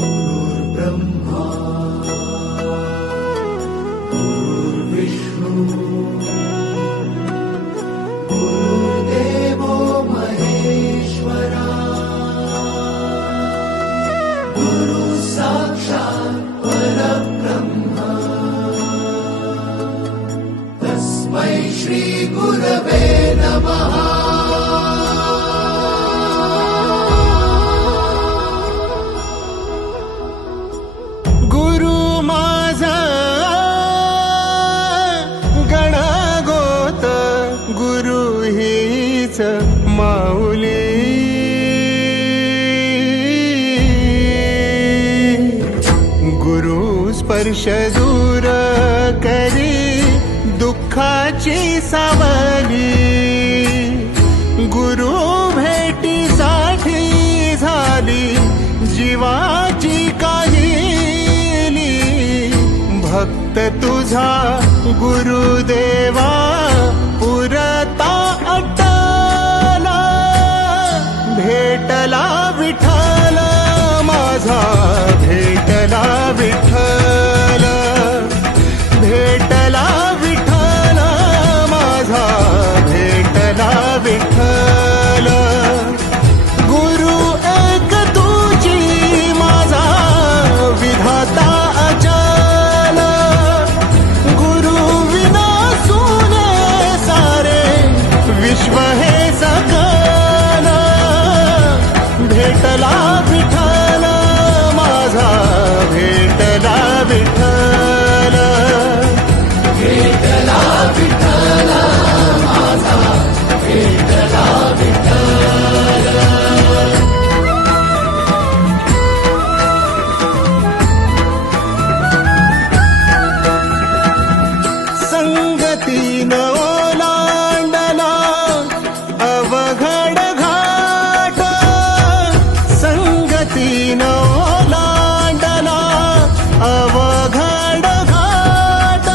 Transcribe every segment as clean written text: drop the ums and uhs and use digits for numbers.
गुरुर्ब्रह्मा गुरुर्विष्णू गुरुर्देवो महेश्वरा गुरु साक्षात् परब्रह्म तस्मै श्री गुरवे नमः। गुरु माझा गणगोत गुरु हीच माऊली गुरु स्पर्श दूर करी दुःखाची सावली गुरु भेटीसाठी झाली जीवाची काहिली भक्त तुझा गुरुदेवा पुरता अटला भेटला विठ्ठल माझा भेटला विठ्ठल भेटला विठ्ठल माझा भेटला विठ्ठल गुरु एक तुझी माझा विधाता अचल गुरु विना सुने सारे विश्व हे सकल भेटला विठ्ठल माझा भेटला विठ्ठल भेटला विठ्ठल माझा भेटला विठ्ठल। संगतीन ओलांडला अवघड घाट संगतीन ओलांडला अवघड घाट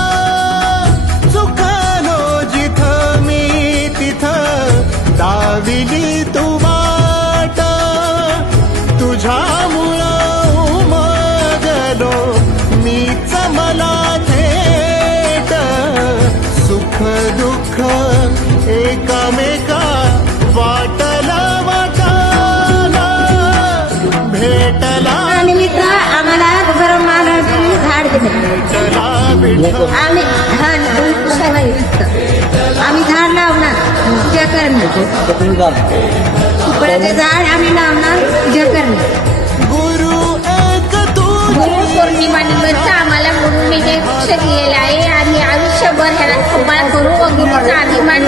चुकलो जिथं मी तिथं दाविली तू वाट तुझ्यामुळं उमगलो मीच मला थेट सुख दुःख एकामेका वाटला वाटाला भेटला आणि मित्र आम्हाला गरम मारण्याची झाड दिले भेटला विठ्ठल आम्ही आम्ही झाड लावणार पूजा करणार पिंपळाचे झाड आम्ही लावणार पूजा करणार गुरु एक गुरु तुझी पौर्णिमा निमित्त आम्हाला गुरुने जे दीक्षा दिलेला आहे आणि आयुष्यभर ह्याला खंबाळ करू व गुरुचा अभिमान